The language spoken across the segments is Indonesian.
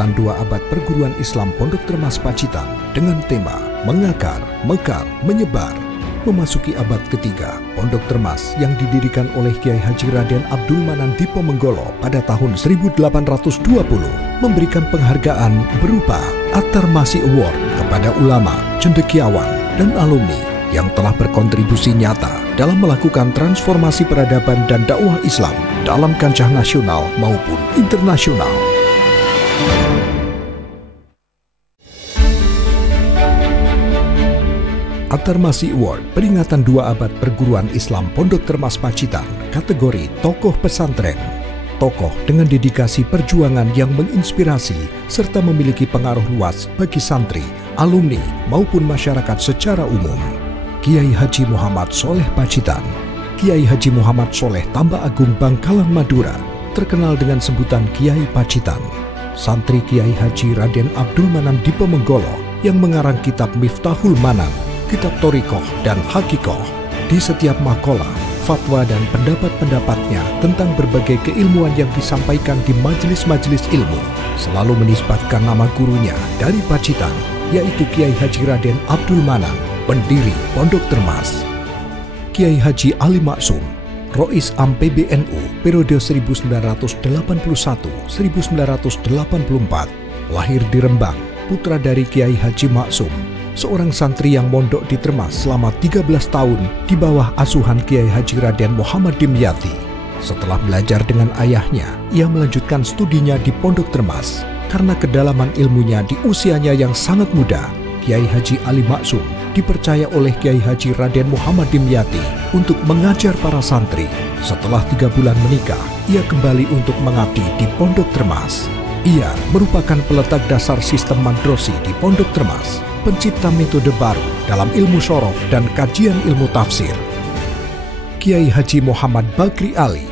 peringatan 2 abad perguruan Islam Pondok Termas Pacitan dengan tema Mengakar, Mekar, Menyebar. Memasuki abad ketiga, Pondok Termas yang didirikan oleh Kiai Haji Raden Abdul Manan Diponegoro pada tahun 1820 memberikan penghargaan berupa At-Tarmasi Award kepada ulama, cendekiawan, dan alumni yang telah berkontribusi nyata dalam melakukan transformasi peradaban dan dakwah Islam dalam kancah nasional maupun internasional. At-Tarmasi Award peringatan 2 abad perguruan Islam Pondok Termas Pacitan kategori tokoh pesantren. Tokoh dengan dedikasi perjuangan yang menginspirasi serta memiliki pengaruh luas bagi santri, alumni maupun masyarakat secara umum. Kiai Haji Muhammad Soleh Pacitan. Kiai Haji Muhammad Soleh Tambah Agung Bangkalan Madura terkenal dengan sebutan Kiai Pacitan. Santri Kiai Haji Raden Abdul Manan Diponegoro yang mengarang kitab Miftahul Manan, kitab Thorikoh dan Hakikoh. Di setiap makalah, fatwa dan pendapat-pendapatnya tentang berbagai keilmuan yang disampaikan di majelis-majelis ilmu selalu menisbatkan nama gurunya dari Pacitan, yaitu Kiai Haji Raden Abdul Manan, pendiri Pondok Termas. Kiai Haji Ali Maksum, Rois Am PBNU periode 1981-1984, lahir di Rembang, putra dari Kiai Haji Maksum, seorang santri yang mondok di Termas selama 13 tahun di bawah asuhan Kiai Haji Raden Muhammad Dimyati. Setelah belajar dengan ayahnya, ia melanjutkan studinya di Pondok Termas. Karena kedalaman ilmunya di usianya yang sangat muda, Kiai Haji Ali Maksum dipercaya oleh Kiai Haji Raden Muhammad Dimyati untuk mengajar para santri. Setelah 3 bulan menikah, ia kembali untuk mengabdi di Pondok Termas. Ia merupakan peletak dasar sistem madrosi di Pondok Termas, pencipta metode baru dalam ilmu syorof dan kajian ilmu tafsir. Kiai Haji Muhammad Bakri Ali.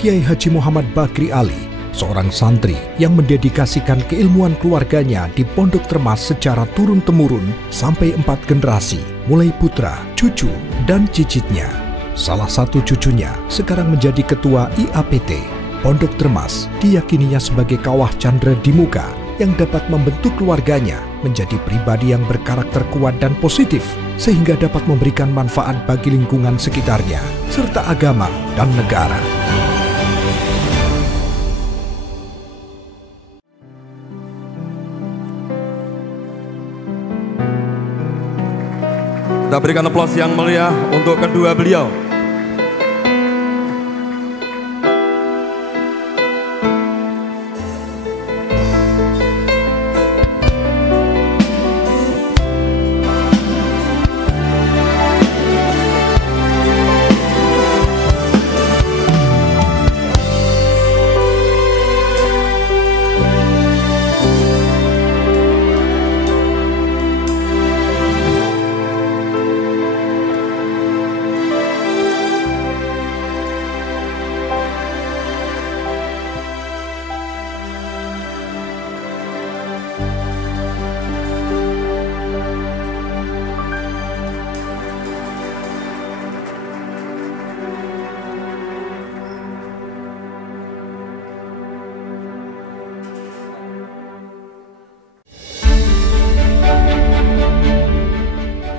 Kiai Haji Muhammad Bakri Ali, seorang santri yang mendedikasikan keilmuan keluarganya di Pondok Termas secara turun-temurun sampai 4 generasi, mulai putra, cucu, dan cicitnya. Salah satu cucunya sekarang menjadi ketua IAPT. Pondok Termas diyakininya sebagai kawah candra di muka yang dapat membentuk keluarganya menjadi pribadi yang berkarakter kuat dan positif, sehingga dapat memberikan manfaat bagi lingkungan sekitarnya, serta agama dan negara. Kita berikan aplaus yang meriah untuk kedua beliau.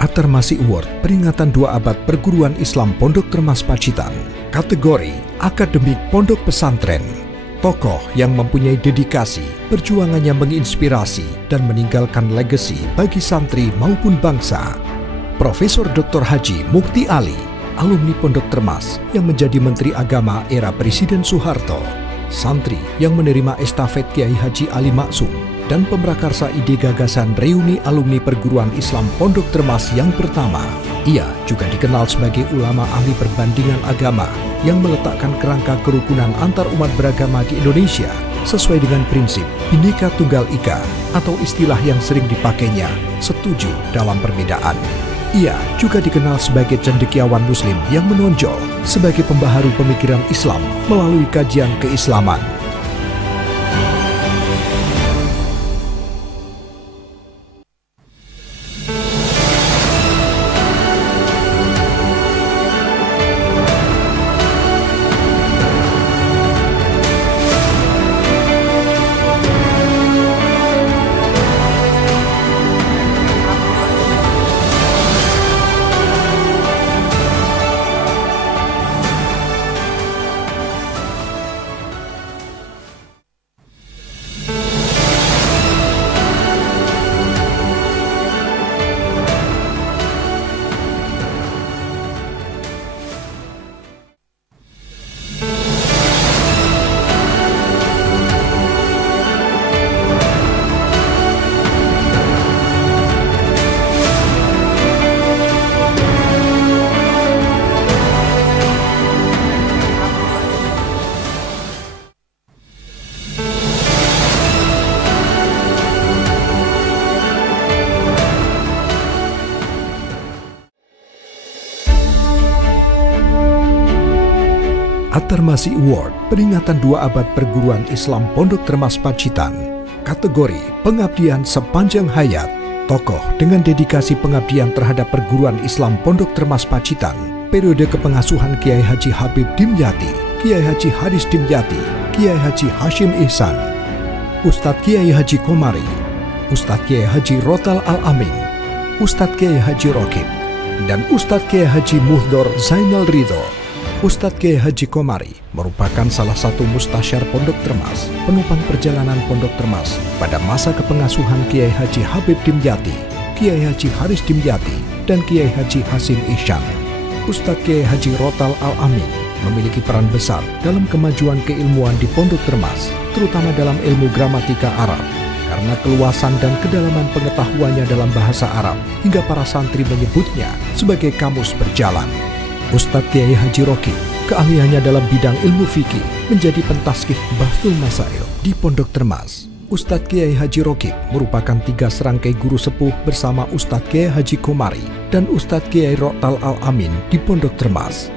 At-Tarmasi Award peringatan 2 abad perguruan Islam Pondok Termas Pacitan kategori akademik pondok pesantren. Tokoh yang mempunyai dedikasi, perjuangannya menginspirasi dan meninggalkan legasi bagi santri maupun bangsa. Profesor Dr. Haji Mukti Ali, alumni Pondok Termas yang menjadi Menteri Agama era Presiden Soeharto. Santri yang menerima estafet Kiai Haji Ali Maksum dan pemrakarsa ide gagasan reuni alumni perguruan Islam Pondok Termas yang pertama. Ia juga dikenal sebagai ulama ahli perbandingan agama yang meletakkan kerangka kerukunan antar umat beragama di Indonesia sesuai dengan prinsip Bhinneka Tunggal Ika atau istilah yang sering dipakainya, setuju dalam perbedaan. Ia juga dikenal sebagai cendekiawan Muslim yang menonjol sebagai pembaharu pemikiran Islam melalui kajian keislaman. Atarmasi Award, peringatan 2 abad perguruan Islam Pondok Termas Pacitan. Kategori pengabdian sepanjang hayat. Tokoh dengan dedikasi pengabdian terhadap perguruan Islam Pondok Termas Pacitan. Periode kepengasuhan Kiai Haji Habib Dimyati, Kiai Haji Haris Dimyati, Kiai Haji Hashim Ihsan, Ustadz Kiai Haji Komari, Ustadz Kiai Haji Rotal Al-Amin, Ustadz Kiai Haji Rokib, dan Ustadz Kiai Haji Muhdor Zainal Ridho. Ustadz Kiai Haji Komari merupakan salah satu mustasyar Pondok Termas, penopang perjalanan Pondok Termas pada masa kepengasuhan Kiai Haji Habib Dimyati, Kiai Haji Haris Dimyati, dan Kiai Haji Hashim Ihsan. Ustadz Kiai Haji Rotal Al-Amin memiliki peran besar dalam kemajuan keilmuan di Pondok Termas, terutama dalam ilmu gramatika Arab, karena keluasan dan kedalaman pengetahuannya dalam bahasa Arab, hingga para santri menyebutnya sebagai kamus berjalan. Ustadz Kiai Haji Rokib, keahliannya dalam bidang ilmu fikih, menjadi pentaskih Bahthul Masail di Pondok Termas. Ustadz Kiai Haji Rokib merupakan 3 serangkai guru sepuh bersama Ustadz Kiai Haji Komari dan Ustadz Kiai Rotal Al-Amin di Pondok Termas.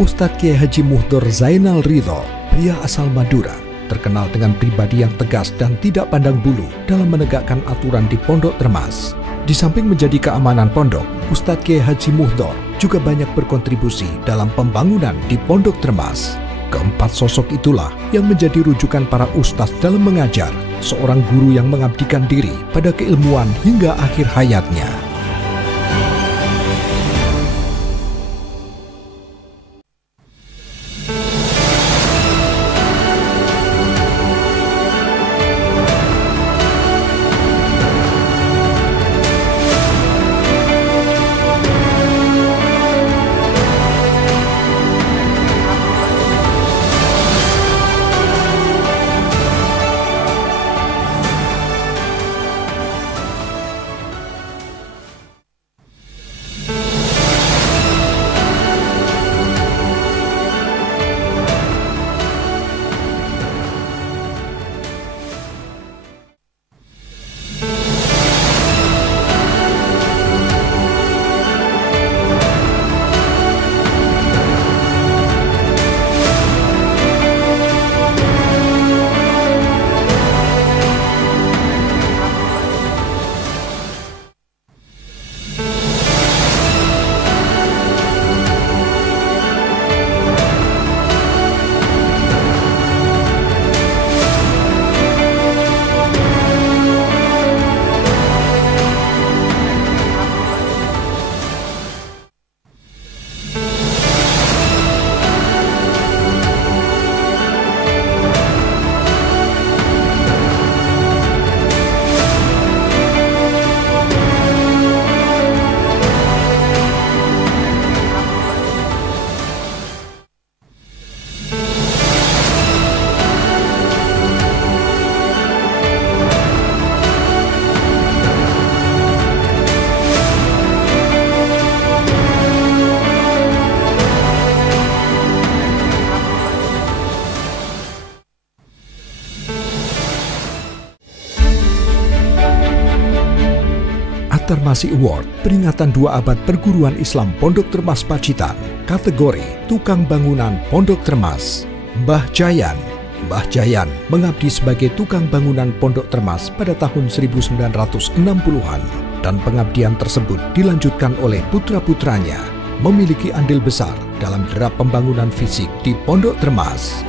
Ustadz Kiai Haji Muhdor Zainal Ridho, pria asal Madura, terkenal dengan pribadi yang tegas dan tidak pandang bulu dalam menegakkan aturan di Pondok Termas. Di samping menjadi keamanan pondok, Ustadz Kiai Haji Muhdor juga banyak berkontribusi dalam pembangunan di Pondok Termas. Keempat sosok itulah yang menjadi rujukan para ustadz dalam mengajar, seorang guru yang mengabdikan diri pada keilmuan hingga akhir hayatnya. Atarmasi Award, peringatan 2 abad perguruan Islam Pondok Termas Pacitan. Kategori tukang bangunan Pondok Termas. Mbah Jayan. Mbah Jayan mengabdi sebagai tukang bangunan Pondok Termas pada tahun 1960-an, dan pengabdian tersebut dilanjutkan oleh putra-putranya, memiliki andil besar dalam derap pembangunan fisik di Pondok Termas.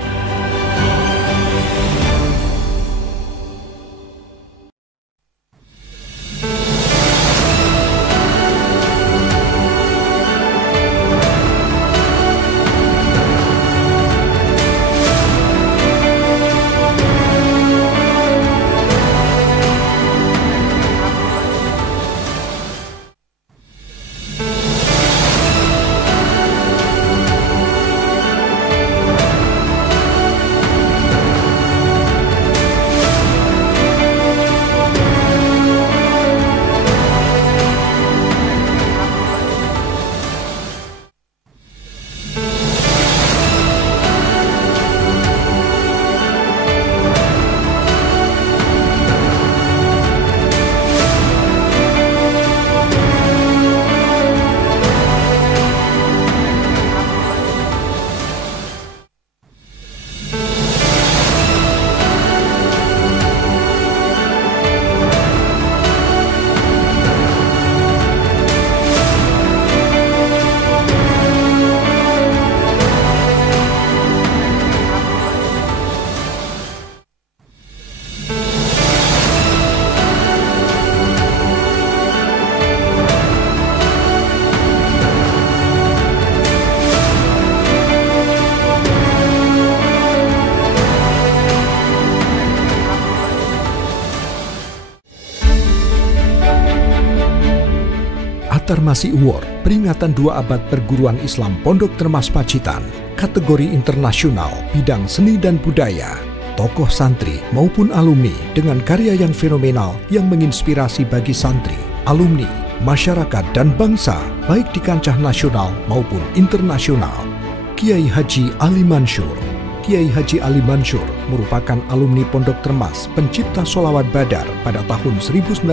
Atarmasi Award, peringatan 2 abad perguruan Islam Pondok Termas Pacitan, kategori internasional bidang seni dan budaya. Tokoh santri maupun alumni dengan karya yang fenomenal yang menginspirasi bagi santri, alumni, masyarakat dan bangsa baik di kancah nasional maupun internasional. Kiai Haji Ali Mansur. Kiai Haji Ali Mansur merupakan alumni Pondok Termas pencipta sholawat Badar pada tahun 1962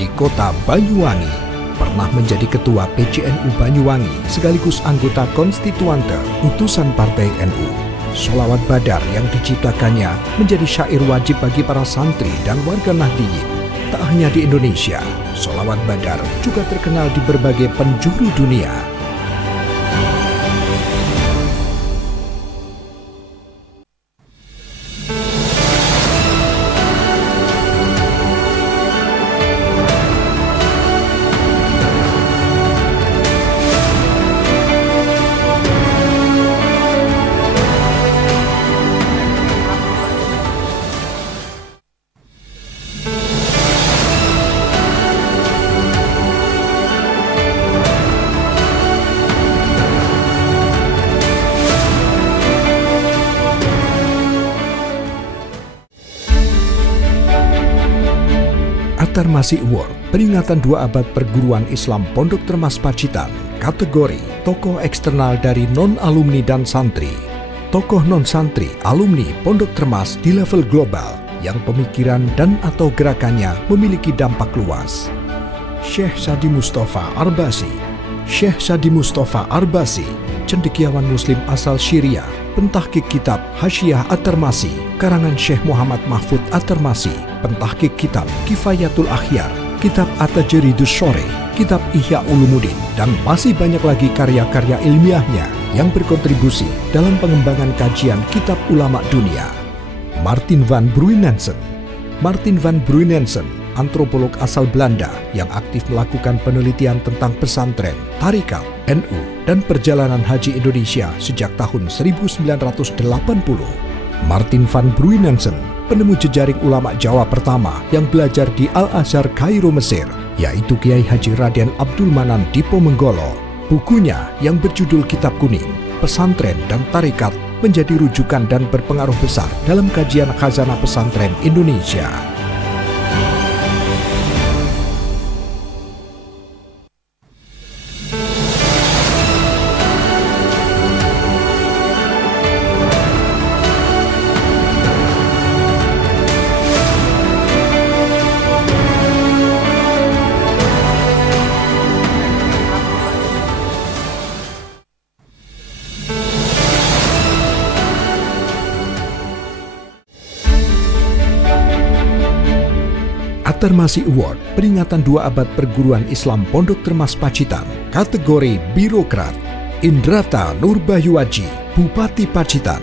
di kota Banyuwangi. Pernah menjadi ketua PCNU Banyuwangi sekaligus anggota konstituante utusan Partai NU. Sholawat Badar yang diciptakannya menjadi syair wajib bagi para santri dan warga Nahdliyin. Tak hanya di Indonesia, sholawat Badar juga terkenal di berbagai penjuru dunia. Atarmasi Award, peringatan 2 abad perguruan Islam Pondok Termas Pacitan, kategori tokoh eksternal dari non-alumni dan santri. Tokoh non-santri alumni Pondok Termas di level global yang pemikiran dan atau gerakannya memiliki dampak luas. Syekh Sadi Mustafa Arbasi. Syekh Sadi Mustafa Arbasi, cendekiawan muslim asal Syria, pentahqiq kitab Hasyiah Atarmasi, karangan Syekh Muhammad Mahfud Atarmasi, pentahqiq kitab Kifayatul Akhyar, kitab At-Tajridus Shoreh, kitab Ihya Ulumuddin, dan masih banyak lagi karya-karya ilmiahnya yang berkontribusi dalam pengembangan kajian kitab ulama dunia. Martin van Bruynensen. Martin van Bruynensen, antropolog asal Belanda yang aktif melakukan penelitian tentang pesantren, tarekat, NU, dan perjalanan haji Indonesia sejak tahun 1980. Martin van Bruynensen, penemu jejaring ulama Jawa pertama yang belajar di Al-Azhar Kairo, Mesir, yaitu Kiai Haji Raden Abdul Manan Diponegoro. Bukunya yang berjudul Kitab Kuning, Pesantren dan Tarekat menjadi rujukan dan berpengaruh besar dalam kajian khazanah pesantren Indonesia. Atarmasi Award, peringatan 2 abad perguruan Islam Pondok Termas Pacitan, kategori birokrat. Indrata Nurbahyuaji, Bupati Pacitan.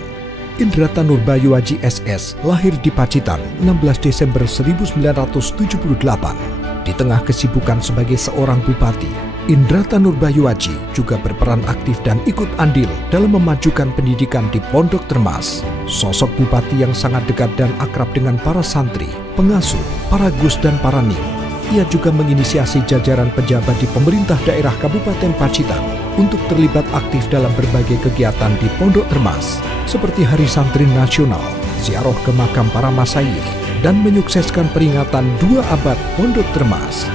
Indrata Nurbahyuaji SS lahir di Pacitan 16 Desember 1978. Di tengah kesibukan sebagai seorang bupati, Indrata Nurbahyuaji juga berperan aktif dan ikut andil dalam memajukan pendidikan di Pondok Termas. Sosok bupati yang sangat dekat dan akrab dengan para santri, pengasuh, para gus dan para nim. Ia juga menginisiasi jajaran pejabat di pemerintah daerah Kabupaten Pacitan untuk terlibat aktif dalam berbagai kegiatan di Pondok Termas, seperti Hari Santri Nasional, ziarah ke makam para masyayikh, dan menyukseskan peringatan 2 abad Pondok Termas.